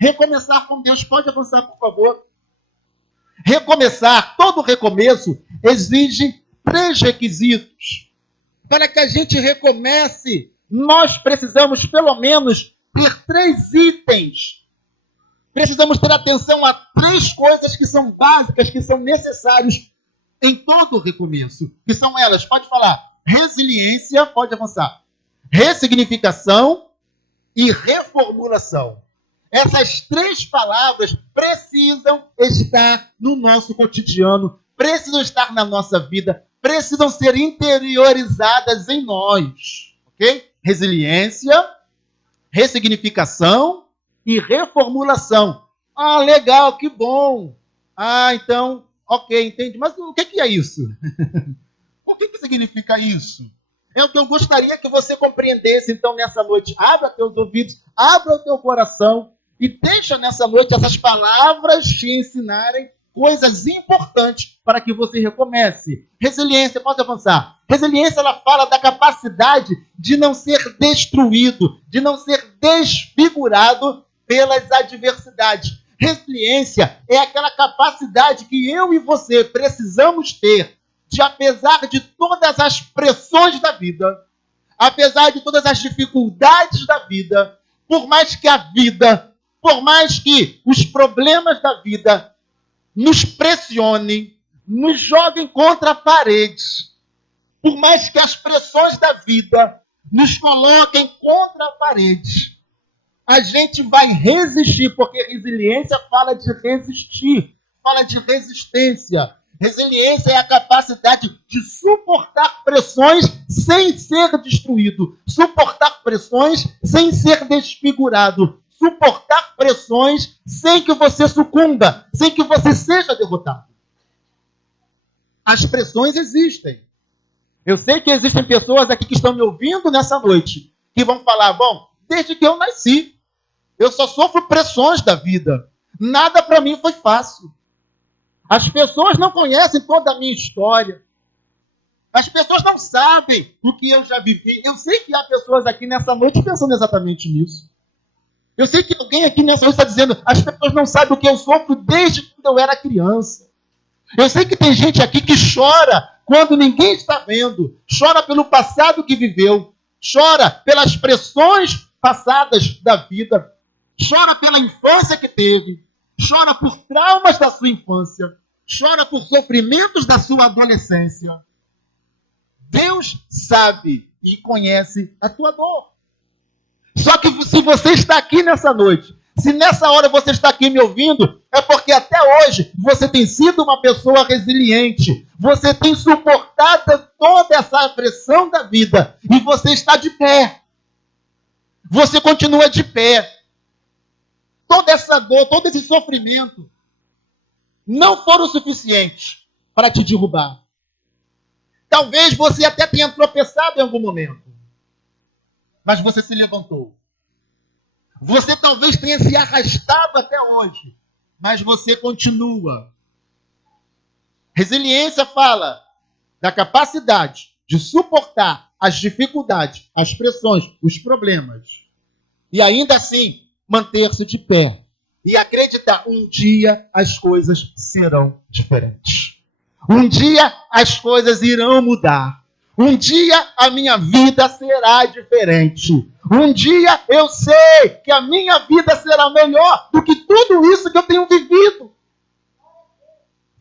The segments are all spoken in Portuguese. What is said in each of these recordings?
Recomeçar com Deus. Pode avançar, por favor. Recomeçar, todo recomeço exige 3 requisitos. Para que a gente recomece, nós precisamos, pelo menos, ter 3 itens. Precisamos ter atenção a 3 coisas que são básicas, que são necessárias em todo recomeço. Que são elas, pode falar, resiliência, pode avançar, ressignificação e reformulação. Essas 3 palavras precisam estar no nosso cotidiano, precisam estar na nossa vida, precisam ser interiorizadas em nós. Ok? Resiliência, ressignificação e reformulação. Ah, legal, que bom. Ah, então, ok, entendi. Mas o que é isso? O que significa isso? É o que eu gostaria que você compreendesse, então, nessa noite. Abra teus ouvidos, abra o teu coração e deixa nessa noite essas palavras te ensinarem coisas importantes para que você recomece. Resiliência, pode avançar. Resiliência, ela fala da capacidade de não ser destruído, de não ser desfigurado pelas adversidades. Resiliência é aquela capacidade que eu e você precisamos ter de, apesar de todas as pressões da vida, apesar de todas as dificuldades da vida, por mais que os problemas da vida nos pressionem, nos joguem contra a parede, por mais que as pressões da vida nos coloquem contra a parede, a gente vai resistir, porque resiliência fala de resistir, fala de resistência. Resiliência é a capacidade de suportar pressões sem ser destruído, suportar pressões sem ser desfigurado, suportar pressões sem que você sucumba, sem que você seja derrotado. As pressões existem. Eu sei que existem pessoas aqui que estão me ouvindo nessa noite, que vão falar, bom, desde que eu nasci, eu só sofro pressões da vida. Nada para mim foi fácil. As pessoas não conhecem toda a minha história. As pessoas não sabem o que eu já vivi. Eu sei que há pessoas aqui nessa noite pensando exatamente nisso. Eu sei que alguém aqui nessa noite está dizendo, as pessoas não sabem o que eu sofro desde quando eu era criança. Eu sei que tem gente aqui que chora quando ninguém está vendo. Chora pelo passado que viveu. Chora pelas pressões passadas da vida. Chora pela infância que teve. Chora por traumas da sua infância. Chora por sofrimentos da sua adolescência. Deus sabe e conhece a tua dor. Só que se você está aqui nessa noite, se nessa hora você está aqui me ouvindo, é porque até hoje você tem sido uma pessoa resiliente. Você tem suportado toda essa pressão da vida. E você está de pé. Você continua de pé. Toda essa dor, todo esse sofrimento não foram suficientes para te derrubar. Talvez você até tenha tropeçado em algum momento, mas você se levantou. Você talvez tenha se arrastado até hoje, mas você continua. Resiliência fala da capacidade de suportar as dificuldades, as pressões, os problemas, e ainda assim manter-se de pé e acreditar, um dia as coisas serão diferentes. Um dia as coisas irão mudar. Um dia a minha vida será diferente. Um dia eu sei que a minha vida será melhor do que tudo isso que eu tenho vivido.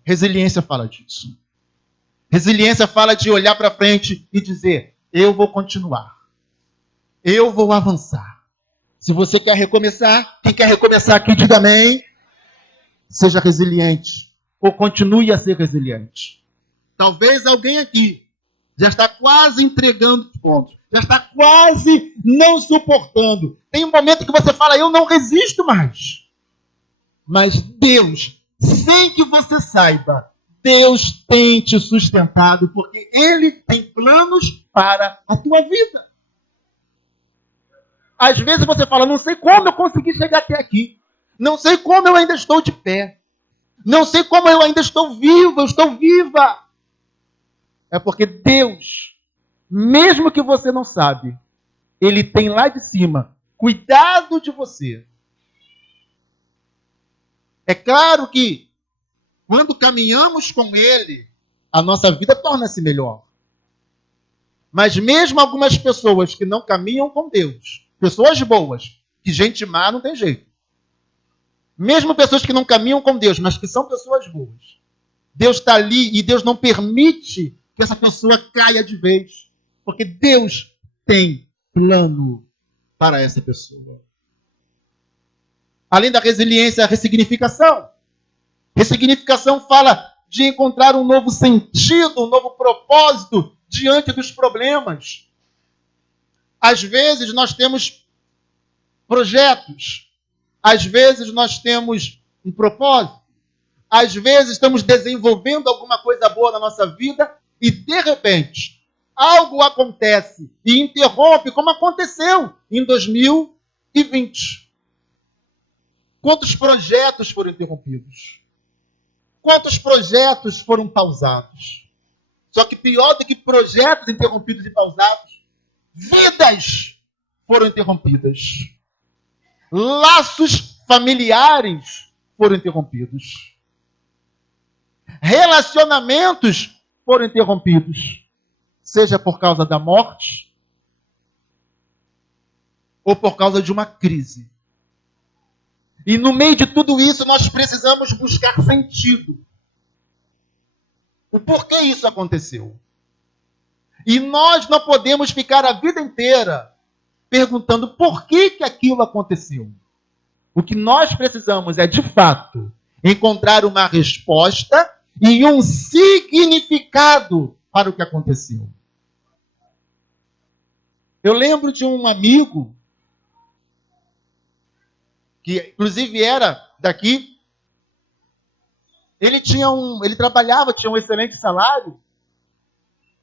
Resiliência fala disso. Resiliência fala de olhar para frente e dizer, eu vou continuar. Eu vou avançar. Se você quer recomeçar, quem quer recomeçar aqui, diga amém. Seja resiliente. Ou continue a ser resiliente. Talvez alguém aqui já está quase entregando pontos. Já está quase não suportando. Tem um momento que você fala, eu não resisto mais. Mas Deus, sem que você saiba, Deus tem te sustentado, porque Ele tem planos para a tua vida. Às vezes você fala, não sei como eu consegui chegar até aqui. Não sei como eu ainda estou de pé. Não sei como eu ainda estou vivo, eu estou viva. É porque Deus, mesmo que você não sabe, Ele tem lá de cima cuidado de você. É claro que, quando caminhamos com Ele, a nossa vida torna-se melhor. Mas mesmo algumas pessoas que não caminham com Deus, pessoas boas, que gente má não tem jeito. Mesmo pessoas que não caminham com Deus, mas que são pessoas boas, Deus está ali e Deus não permite que essa pessoa caia de vez. Porque Deus tem plano para essa pessoa. Além da resiliência, a ressignificação. Ressignificação fala de encontrar um novo sentido, um novo propósito diante dos problemas. Às vezes nós temos projetos, às vezes nós temos um propósito, às vezes estamos desenvolvendo alguma coisa boa na nossa vida e, de repente, algo acontece e interrompe, como aconteceu em 2020. Quantos projetos foram interrompidos? Quantos projetos foram pausados? Só que pior do que projetos interrompidos e pausados, vidas foram interrompidas. Laços familiares foram interrompidos. Relacionamentos foram interrompidos. Seja por causa da morte ou por causa de uma crise. E no meio de tudo isso, nós precisamos buscar sentido. O porquê isso aconteceu. E nós não podemos ficar a vida inteira perguntando por que aquilo aconteceu. O que nós precisamos é, de fato, encontrar uma resposta e um significado para o que aconteceu. Eu lembro de um amigo que inclusive era daqui. Ele trabalhava, tinha um excelente salário,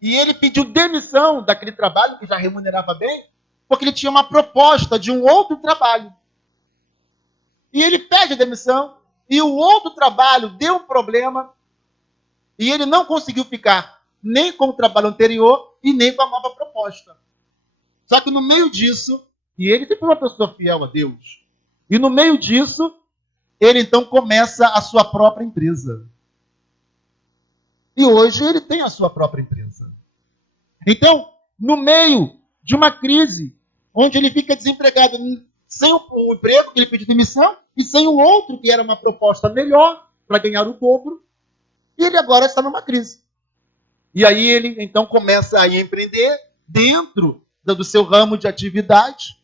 e ele pediu demissão daquele trabalho, que já remunerava bem, porque ele tinha uma proposta de um outro trabalho. E ele pede a demissão, e o outro trabalho deu um problema, e ele não conseguiu ficar nem com o trabalho anterior e nem com a nova proposta. Só que no meio disso, e ele sempre foi uma pessoa fiel a Deus, e no meio disso, ele então começa a sua própria empresa. E hoje ele tem a sua própria empresa. Então, no meio de uma crise, onde ele fica desempregado, sem o emprego, que ele pediu demissão, e sem o outro, que era uma proposta melhor, para ganhar o dobro, e ele agora está numa crise. E aí ele então começa a empreender dentro do seu ramo de atividade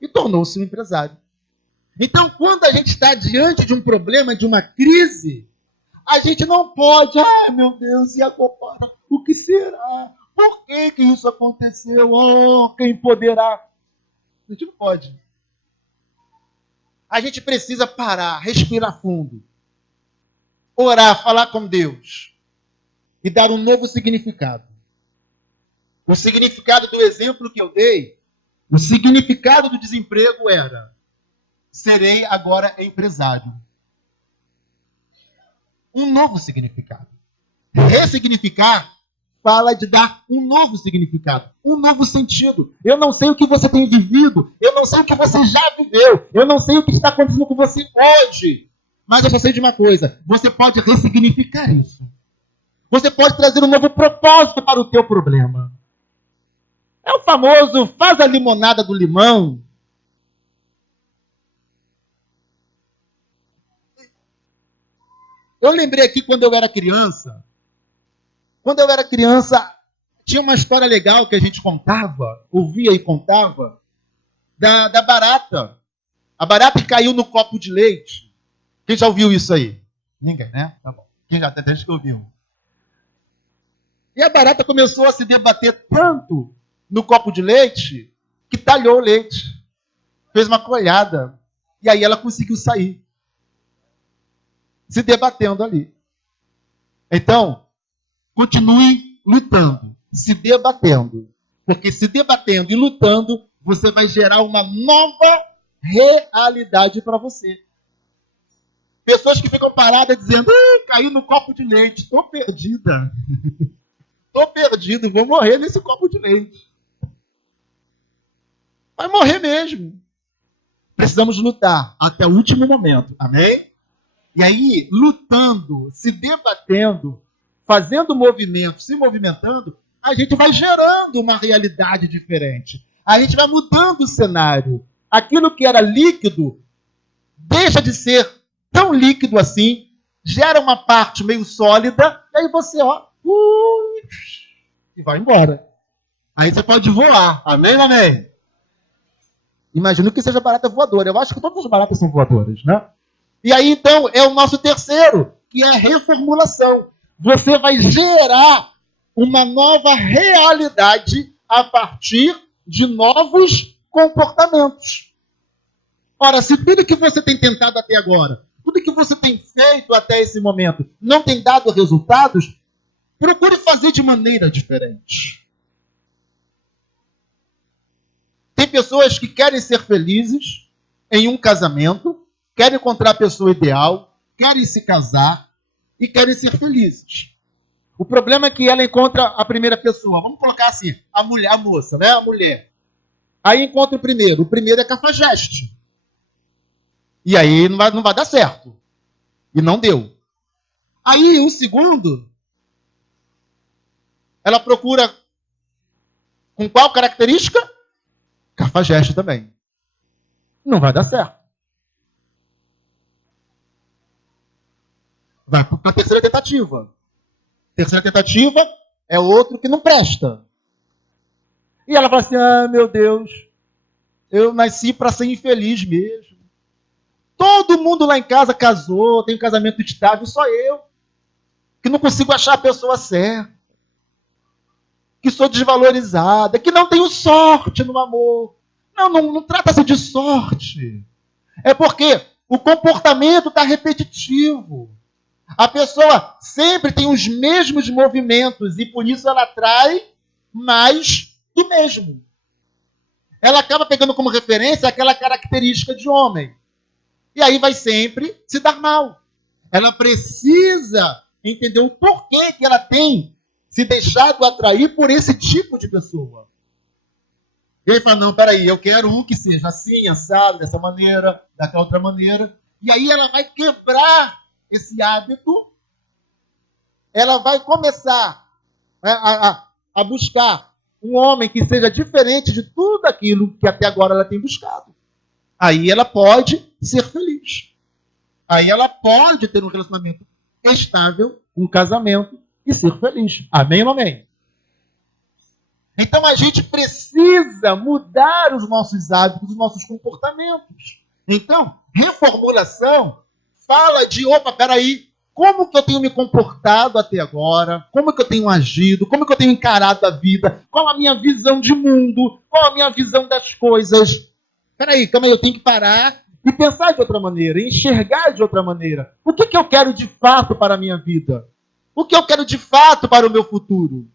e tornou-se um empresário. Então, quando a gente está diante de um problema, de uma crise, a gente não pode, meu Deus, e agora? O que será? Por que isso aconteceu? Quem poderá? A gente não pode. A gente precisa parar, respirar fundo, orar, falar com Deus e dar um novo significado. O significado do exemplo que eu dei, o significado do desemprego era: serei agora empresário. Um novo significado. Ressignificar fala de dar um novo significado, um novo sentido. Eu não sei o que você tem vivido, eu não sei o que você já viveu, eu não sei o que está acontecendo com você hoje, mas eu só sei de uma coisa: você pode ressignificar isso. Você pode trazer um novo propósito para o teu problema. É o famoso faz a limonada do limão. Eu lembrei aqui quando eu era criança. Quando eu era criança, tinha uma história legal que a gente contava, ouvia e contava, da barata. A barata que caiu no copo de leite. Quem já ouviu isso aí? Ninguém, né? Tá bom. Quem já tem gente que ouviu? E a barata começou a se debater tanto no copo de leite que talhou o leite. Fez uma colhada. E aí ela conseguiu sair. Se debatendo ali. Então, continue lutando, se debatendo. Porque se debatendo e lutando, você vai gerar uma nova realidade para você. Pessoas que ficam paradas dizendo: caí no copo de leite, estou perdida. Estou perdido, vou morrer nesse copo de leite. Vai morrer mesmo. Precisamos lutar até o último momento. Amém? E aí, lutando, se debatendo, fazendo movimentos, se movimentando, a gente vai gerando uma realidade diferente. A gente vai mudando o cenário. Aquilo que era líquido deixa de ser tão líquido assim, gera uma parte meio sólida, e aí você, e vai embora. Aí você pode voar. Amém, amém? Imagino que seja barata voadora. Eu acho que todas as baratas são voadoras, né? E aí, então, é o nosso terceiro, que é a reformulação. Você vai gerar uma nova realidade a partir de novos comportamentos. Ora, se tudo que você tem tentado até agora, tudo que você tem feito até esse momento, não tem dado resultados, procure fazer de maneira diferente. Tem pessoas que querem ser felizes em um casamento, querem encontrar a pessoa ideal, querem se casar e querem ser felizes. O problema é que ela encontra a primeira pessoa. Vamos colocar assim, a mulher, a moça, né? A mulher. Aí encontra o primeiro. O primeiro é cafajeste. E aí não vai dar certo. E não deu. Aí o segundo, ela procura com qual característica? Cafajeste também. Não vai dar certo. Vai para a terceira tentativa. Terceira tentativa é outro que não presta. E ela fala assim, meu Deus, eu nasci para ser infeliz mesmo. Todo mundo lá em casa casou, tem um casamento estável, só eu, que não consigo achar a pessoa certa, que sou desvalorizada, que não tenho sorte no amor. Não trata-se de sorte. É porque o comportamento está repetitivo. A pessoa sempre tem os mesmos movimentos e por isso ela atrai mais do mesmo. Ela acaba pegando como referência aquela característica de homem. E aí vai sempre se dar mal. Ela precisa entender o porquê que ela tem se deixado atrair por esse tipo de pessoa. E aí fala, não, peraí, eu quero um que seja assim, assado, dessa maneira, daquela outra maneira. E aí ela vai quebrar esse hábito, ela vai começar a buscar um homem que seja diferente de tudo aquilo que até agora ela tem buscado. Aí ela pode ser feliz. Aí ela pode ter um relacionamento estável, um casamento e ser feliz. Amém ou amém? Então a gente precisa mudar os nossos hábitos, os nossos comportamentos. Então, reformulação fala de, peraí, como que eu tenho me comportado até agora? Como que eu tenho agido? Como que eu tenho encarado a vida? Qual a minha visão de mundo? Qual a minha visão das coisas? Peraí, calma aí, eu tenho que parar e pensar de outra maneira, enxergar de outra maneira. O que eu quero de fato para a minha vida? O que eu quero de fato para o meu futuro?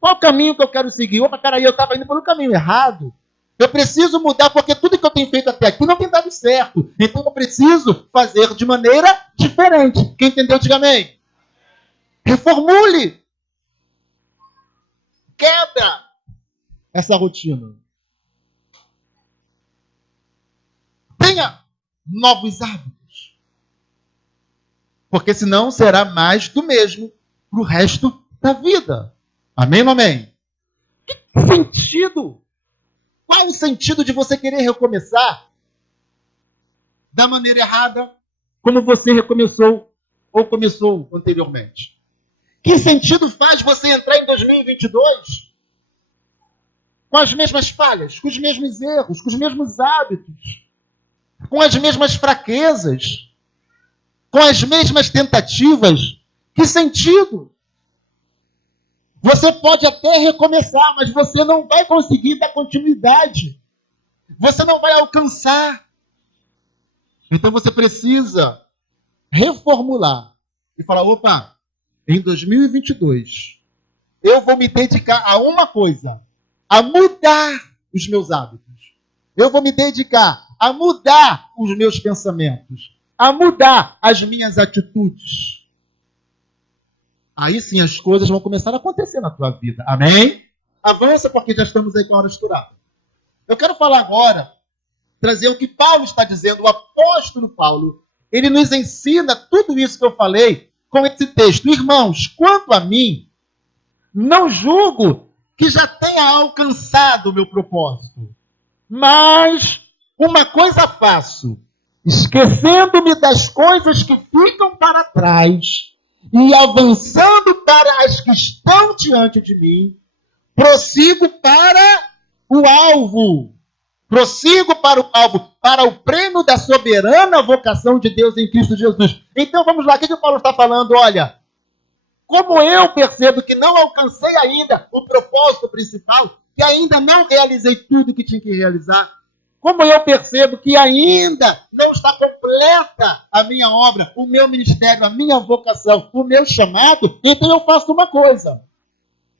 Qual o caminho que eu quero seguir? Peraí, eu estava indo pelo caminho errado. Eu preciso mudar porque tudo que eu tenho feito até aqui não tem dado certo. Então eu preciso fazer de maneira diferente. Quem entendeu, diga amém. Reformule. Quebra essa rotina. Tenha novos hábitos. Porque senão será mais do mesmo para o resto da vida. Amém ou amém? Que sentido? Qual o sentido de você querer recomeçar da maneira errada, como você recomeçou ou começou anteriormente? Que sentido faz você entrar em 2022 com as mesmas falhas, com os mesmos erros, com os mesmos hábitos, com as mesmas fraquezas, com as mesmas tentativas? Que sentido? Você pode até recomeçar, mas você não vai conseguir dar continuidade. Você não vai alcançar. Então você precisa reformular e falar, em 2022, eu vou me dedicar a uma coisa, a mudar os meus hábitos. Eu vou me dedicar a mudar os meus pensamentos, a mudar as minhas atitudes. Aí sim as coisas vão começar a acontecer na tua vida. Amém? Avança porque já estamos aí com a hora estourada. Eu quero falar agora, trazer o que Paulo está dizendo, o apóstolo Paulo. ele nos ensina tudo isso que eu falei com esse texto. Irmãos, quanto a mim, não julgo que já tenha alcançado o meu propósito. Mas uma coisa faço, esquecendo-me das coisas que ficam para trás e avançando para as que estão diante de mim, prossigo para o alvo. Prossigo para o alvo, para o prêmio da soberana vocação de Deus em Cristo Jesus. Então vamos lá, o que o Paulo está falando? Olha, como eu percebo que não alcancei ainda o propósito principal, que ainda não realizei tudo que tinha que realizar, como eu percebo que ainda não está completa a minha obra, o meu ministério, a minha vocação, o meu chamado, então eu faço uma coisa.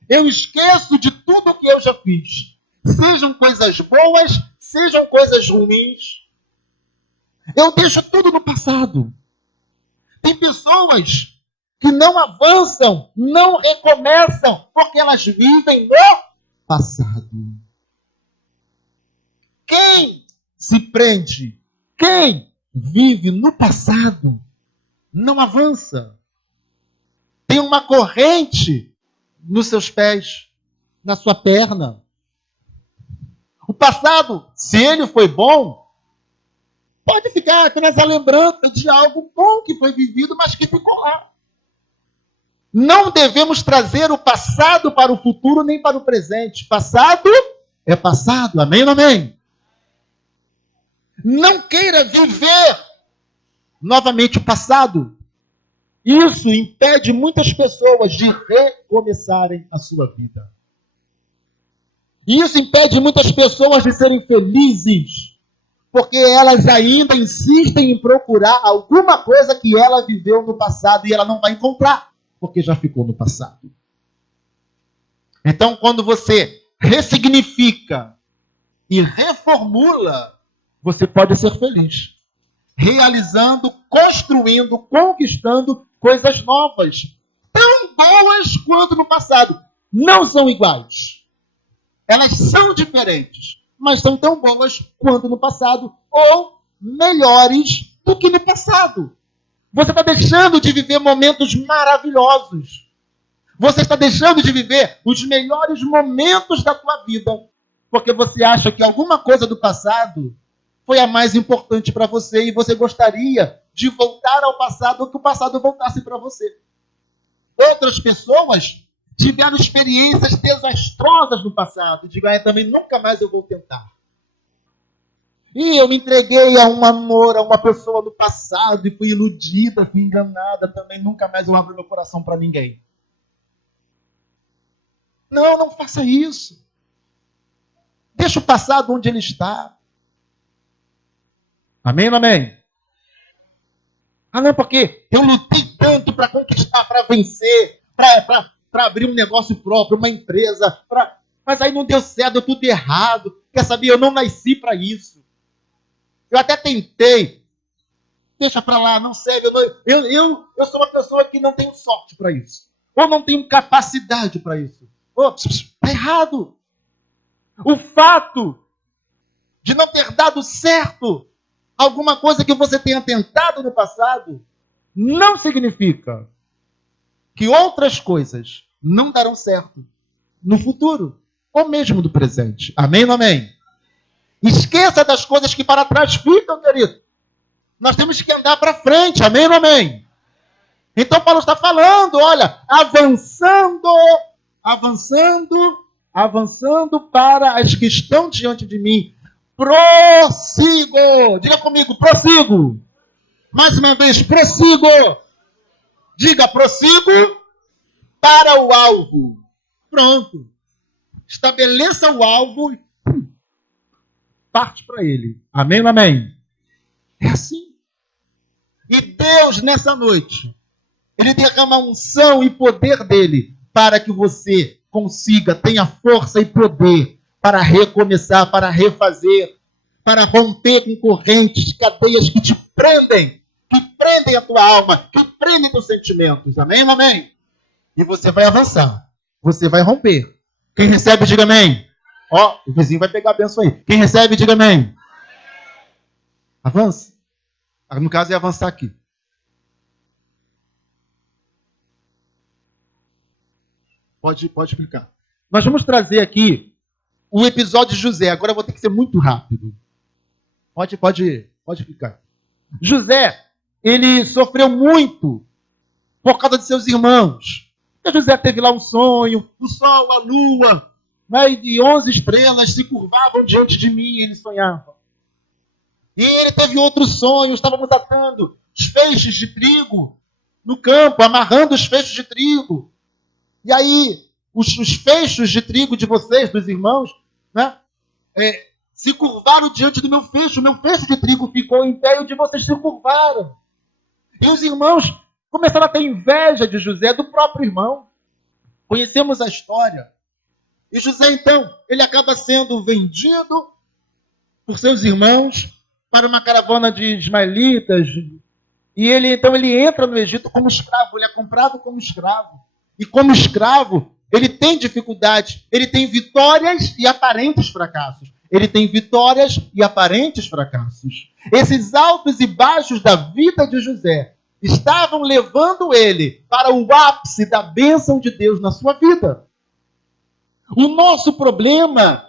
Eu esqueço de tudo que eu já fiz. Sejam coisas boas, sejam coisas ruins. Eu deixo tudo no passado. Tem pessoas que não avançam, não recomeçam, porque elas vivem no passado. Quem se prende, quem vive no passado, não avança. Tem uma corrente nos seus pés, na sua perna. O passado, se ele foi bom, pode ficar apenas a lembrança de algo bom que foi vivido, mas que ficou lá. Não devemos trazer o passado para o futuro nem para o presente. Passado é passado. Amém ou amém? Não queira viver novamente o passado. Isso impede muitas pessoas de recomeçarem a sua vida. Isso impede muitas pessoas de serem felizes, porque elas ainda insistem em procurar alguma coisa que ela viveu no passado e ela não vai encontrar, porque já ficou no passado. Então, quando você ressignifica e reformula, você pode ser feliz. Realizando, construindo, conquistando coisas novas. Tão boas quanto no passado. Não são iguais. Elas são diferentes, mas são tão boas quanto no passado, ou melhores do que no passado. Você está deixando de viver momentos maravilhosos. Você está deixando de viver os melhores momentos da tua vida, porque você acha que alguma coisa do passado foi a mais importante para você e você gostaria de voltar ao passado ou que o passado voltasse para você. Outras pessoas tiveram experiências desastrosas no passado. Digo, também nunca mais eu vou tentar. E eu me entreguei a um amor, a uma pessoa no passado e fui iludida, fui enganada. Também nunca mais eu abro meu coração para ninguém. Não, não faça isso. Deixa o passado onde ele está. Amém ou amém? Não, porque eu lutei tanto para conquistar, para vencer, para abrir um negócio próprio, uma empresa, mas aí não deu certo, deu tudo errado. Quer saber? Eu não nasci para isso. Eu até tentei. Deixa para lá, não serve. Eu sou uma pessoa que não tenho sorte para isso. Ou não tenho capacidade para isso. Está errado. O fato de não ter dado certo alguma coisa que você tenha tentado no passado não significa que outras coisas não darão certo no futuro ou mesmo no presente. Amém ou amém? Esqueça das coisas que para trás ficam, querido. Nós temos que andar para frente. Amém ou amém? Então Paulo está falando, olha, avançando para as que estão diante de mim. Prossigo. Diga comigo, prossigo. Mais uma vez, prossigo. Diga, prossigo para o alvo. Pronto. Estabeleça o alvo e parte para ele. Amém ou amém? É assim. E Deus, nessa noite, Ele derrama unção e poder dele para que você consiga, tenha força e poder para recomeçar, para refazer, para romper com correntes, cadeias que te prendem a tua alma, que prendem teus sentimentos. Amém, amém? E você vai avançar, você vai romper. Quem recebe, diga amém. O vizinho vai pegar a benção aí. Quem recebe, diga amém. Avance. No caso, é avançar aqui. Pode explicar. Nós vamos trazer aqui o episódio de José. Agora eu vou ter que ser muito rápido. Pode explicar. José, ele sofreu muito por causa de seus irmãos. Porque José teve lá um sonho, o sol, a lua, né, e 11 estrelas se curvavam diante de mim, ele sonhava. E ele teve outro sonho, estávamos atando os feixes de trigo no campo, amarrando os feixes de trigo. E aí, os feixes de trigo de vocês, dos irmãos, né, se curvaram diante do meu feixe. O meu feixe de trigo ficou em pé e o de vocês se curvaram. E os irmãos começaram a ter inveja de José, do próprio irmão. Conhecemos a história. E José, então, ele acaba sendo vendido por seus irmãos para uma caravana de ismaelitas. E ele entra no Egito como escravo. Ele é comprado como escravo. E como escravo, ele tem dificuldades. Ele tem vitórias e aparentes fracassos. Ele tem vitórias e aparentes fracassos. Esses altos e baixos da vida de José estavam levando ele para o ápice da bênção de Deus na sua vida. O nosso problema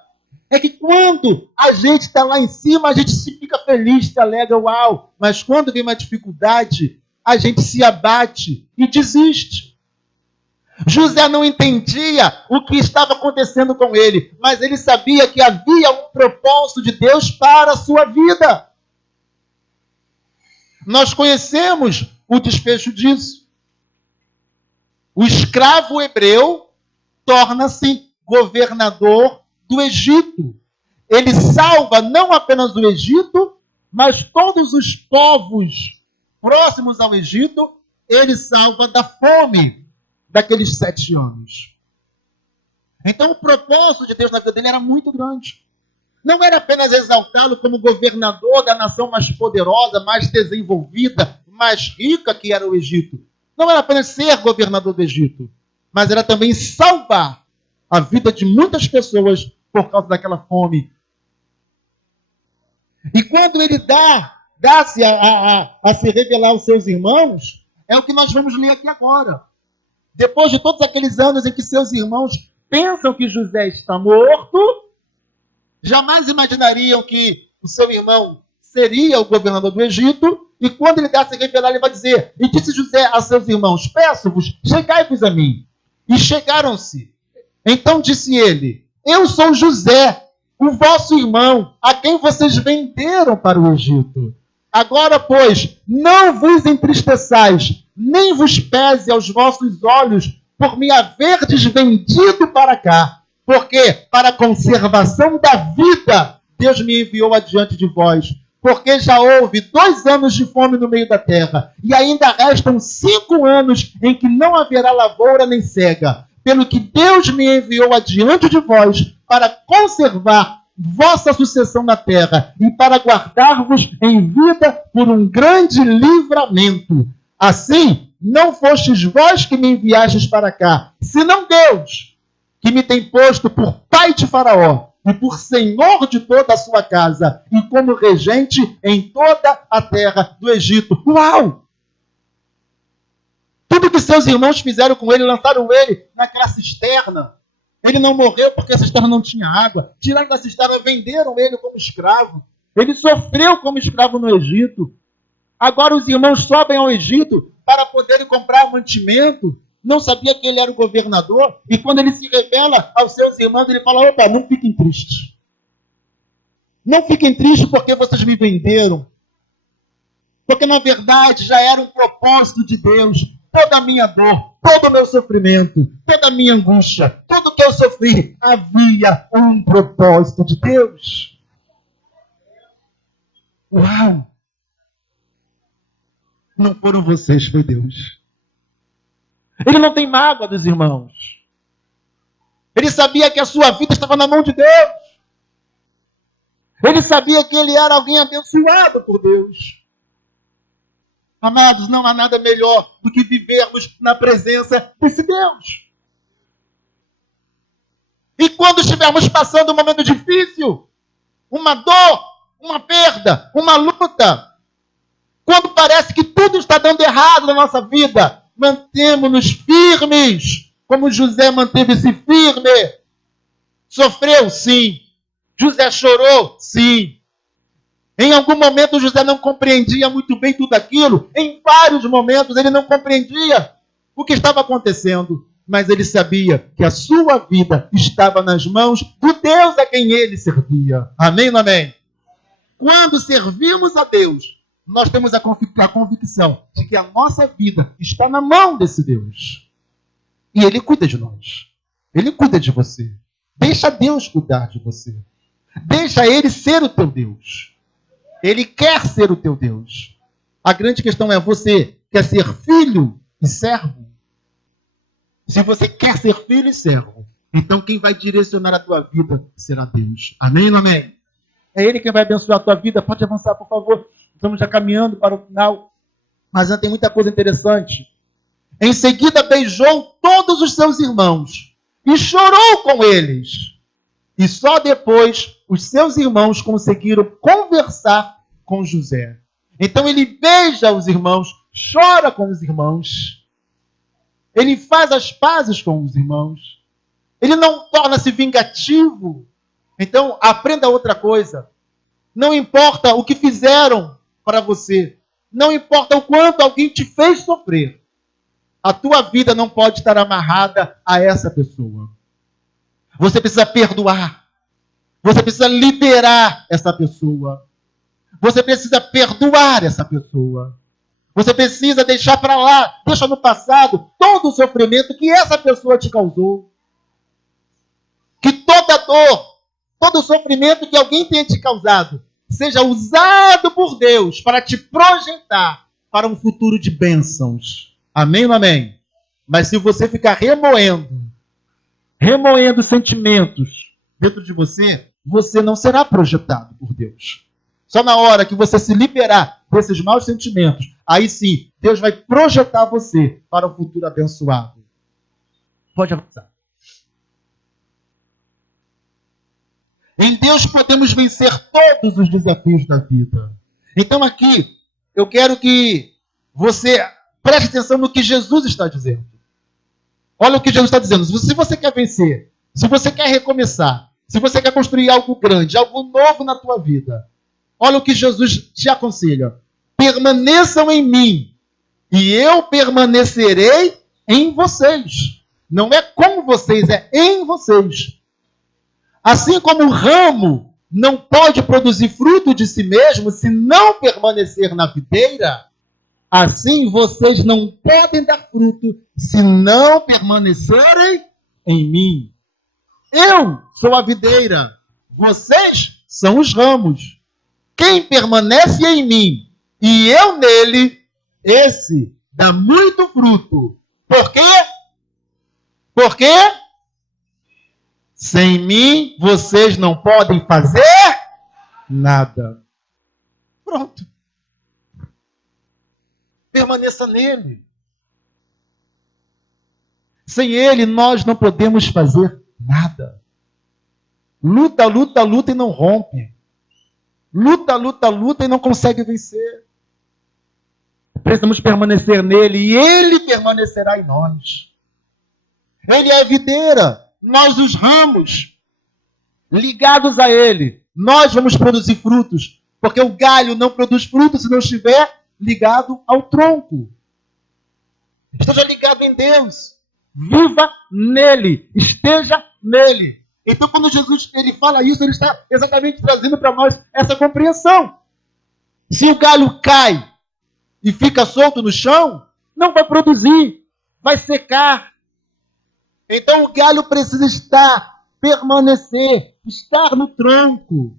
é que quando a gente está lá em cima, a gente se fica feliz, se alegra, uau. Mas quando vem uma dificuldade, a gente se abate e desiste. José não entendia o que estava acontecendo com ele, mas ele sabia que havia um propósito de Deus para a sua vida. Nós conhecemos o desfecho disso. O escravo hebreu torna-se governador do Egito. Ele salva não apenas o Egito, mas todos os povos próximos ao Egito, ele salva da fome daqueles 7 anos. Então o propósito de Deus na vida dele era muito grande. Não era apenas exaltá-lo como governador da nação mais poderosa, mais desenvolvida, mais rica que era o Egito. Não era apenas ser governador do Egito, mas era também salvar a vida de muitas pessoas por causa daquela fome. E quando ele dá-se a se revelar aos seus irmãos, é o que nós vamos ler aqui agora. Depois de todos aqueles anos em que seus irmãos pensam que José está morto, jamais imaginariam que o seu irmão seria o governador do Egito, e quando ele dá a se revelar, ele vai dizer: e disse José a seus irmãos: peço-vos, chegai-vos a mim. E chegaram-se. Então disse ele: eu sou José, o vosso irmão, a quem vocês venderam para o Egito. Agora, pois, não vos entristeçais, nem vos pese aos vossos olhos por me haverdes vendido para cá, porque para a conservação da vida Deus me enviou adiante de vós. Porque já houve 2 anos de fome no meio da terra, e ainda restam 5 anos em que não haverá lavoura nem cega. Pelo que Deus me enviou adiante de vós para conservar vossa sucessão na terra e para guardar-vos em vida por um grande livramento. Assim, não fostes vós que me enviastes para cá, senão Deus, que me tem posto por pai de Faraó e por senhor de toda a sua casa e como regente em toda a terra do Egito. Uau! Tudo que seus irmãos fizeram com ele, lançaram ele naquela cisterna. Ele não morreu porque a cisterna não tinha água. Tiraram da cisterna, venderam ele como escravo. Ele sofreu como escravo no Egito. Agora os irmãos sobem ao Egito para poderem comprar mantimento. Não sabia que ele era o governador. E quando ele se revela aos seus irmãos, ele fala: opa, não fiquem tristes. Não fiquem tristes porque vocês me venderam. Porque na verdade já era um propósito de Deus. Toda a minha dor, todo o meu sofrimento, toda a minha angústia, tudo que eu sofri, havia um propósito de Deus. Uau! Não foram vocês, foi Deus. Ele não tem mágoa dos irmãos. Ele sabia que a sua vida estava na mão de Deus. Ele sabia que ele era alguém abençoado por Deus. Amados, não há nada melhor do que vivermos na presença desse Deus. E quando estivermos passando um momento difícil, uma dor, uma perda, uma luta, Quando parece que tudo está dando errado na nossa vida, mantemos-nos firmes, como José manteve-se firme. Sofreu? Sim. José chorou? Sim. Em algum momento José não compreendia muito bem tudo aquilo. Em vários momentos ele não compreendia o que estava acontecendo. Mas ele sabia que a sua vida estava nas mãos do Deus a quem ele servia. Amém ou amém? Quando servimos a Deus, nós temos a convicção de que a nossa vida está na mão desse Deus. E Ele cuida de nós. Ele cuida de você. Deixa Deus cuidar de você. Deixa Ele ser o teu Deus. Ele quer ser o teu Deus. A grande questão é, você quer ser filho e servo? Se você quer ser filho e servo, então quem vai direcionar a tua vida será Deus. Amém ou amém? É Ele quem vai abençoar a tua vida. Pode avançar, por favor. Estamos já caminhando para o final. Mas ainda tem muita coisa interessante. Em seguida beijou todos os seus irmãos e chorou com eles. E só depois os seus irmãos conseguiram conversar com José. Então ele beija os irmãos, chora com os irmãos. Ele faz as pazes com os irmãos. Ele não torna-se vingativo. Então, aprenda outra coisa. Não importa o que fizeram para você. Não importa o quanto alguém te fez sofrer. A tua vida não pode estar amarrada a essa pessoa. Você precisa perdoar. Você precisa liberar essa pessoa. Você precisa perdoar essa pessoa. Você precisa deixar para lá, deixa no passado, todo o sofrimento que essa pessoa te causou. Que toda dor, todo o sofrimento que alguém tenha te causado, seja usado por Deus para te projetar para um futuro de bênçãos. Amém ou amém? Mas se você ficar remoendo sentimentos dentro de você, você não será projetado por Deus. Só na hora que você se liberar desses maus sentimentos, aí sim, Deus vai projetar você para um futuro abençoado. Pode avançar. Em Deus podemos vencer todos os desafios da vida. Então aqui, eu quero que você preste atenção no que Jesus está dizendo. Olha o que Jesus está dizendo. Se você quer vencer, se você quer recomeçar, se você quer construir algo grande, algo novo na tua vida, olha o que Jesus te aconselha. Permaneçam em mim e eu permanecerei em vocês. Não é com vocês, é em vocês. Assim como o ramo não pode produzir fruto de si mesmo se não permanecer na videira, assim vocês não podem dar fruto se não permanecerem em mim. Eu sou a videira, vocês são os ramos. Quem permanece em mim e eu nele, esse dá muito fruto. Por quê? Porque sem mim vocês não podem fazer nada. Pronto. Permaneça nele. Sem ele nós não podemos fazer nada. Luta, luta, luta e não rompe. Luta, luta, luta e não consegue vencer. Precisamos permanecer nele e ele permanecerá em nós. Ele é a videira, nós os ramos. Ligados a ele, nós vamos produzir frutos. Porque o galho não produz frutos se não estiver ligado ao tronco. Esteja ligado em Deus. Viva nele. Esteja nele. Então, quando Jesus ele fala isso, ele está exatamente trazendo para nós essa compreensão. Se o galho cai e fica solto no chão, não vai produzir, vai secar. Então, o galho precisa permanecer, estar no tronco.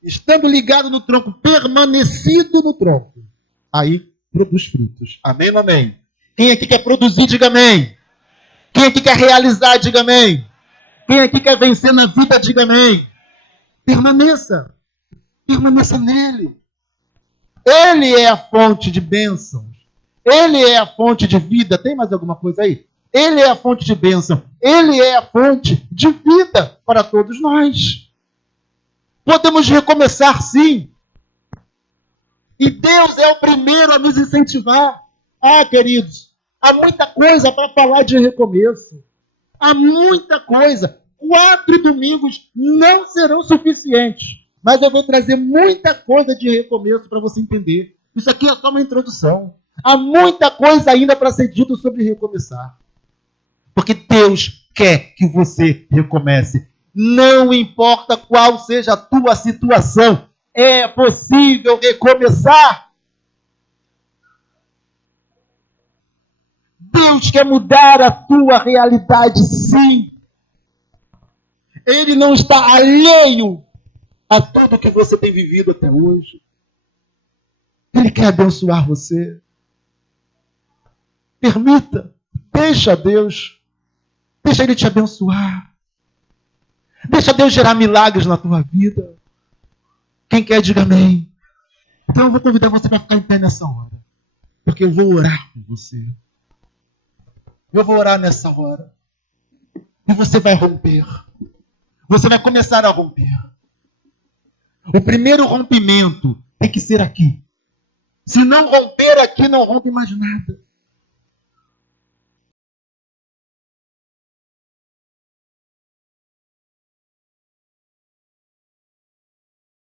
Estando ligado no tronco, permanecido no tronco. Aí, produz frutos. Amém ou amém? Quem aqui quer produzir, diga amém. Quem aqui quer realizar, diga amém. Quem aqui quer vencer na vida, diga amém. Permaneça. Permaneça nele. Ele é a fonte de bênçãos. Ele é a fonte de vida. Tem mais alguma coisa aí? Ele é a fonte de bênção. Ele é a fonte de vida para todos nós. Podemos recomeçar, sim. E Deus é o primeiro a nos incentivar. Ah, queridos, há muita coisa para falar de recomeço. Há muita coisa. 4 domingos não serão suficientes. Mas eu vou trazer muita coisa de recomeço para você entender. Isso aqui é só uma introdução. Há muita coisa ainda para ser dito sobre recomeçar. Porque Deus quer que você recomece. Não importa qual seja a tua situação, é possível recomeçar. Deus quer mudar a tua realidade, sim. Ele não está alheio a tudo que você tem vivido até hoje. Ele quer abençoar você. Permita, deixa Deus, deixa Ele te abençoar. Deixa Deus gerar milagres na tua vida. Quem quer, diga amém. Então eu vou convidar você para ficar em pé nessa hora. Porque eu vou orar por você. Eu vou orar nessa hora. E você vai romper. Você vai começar a romper. O primeiro rompimento tem que ser aqui. Se não romper aqui, não rompe mais nada.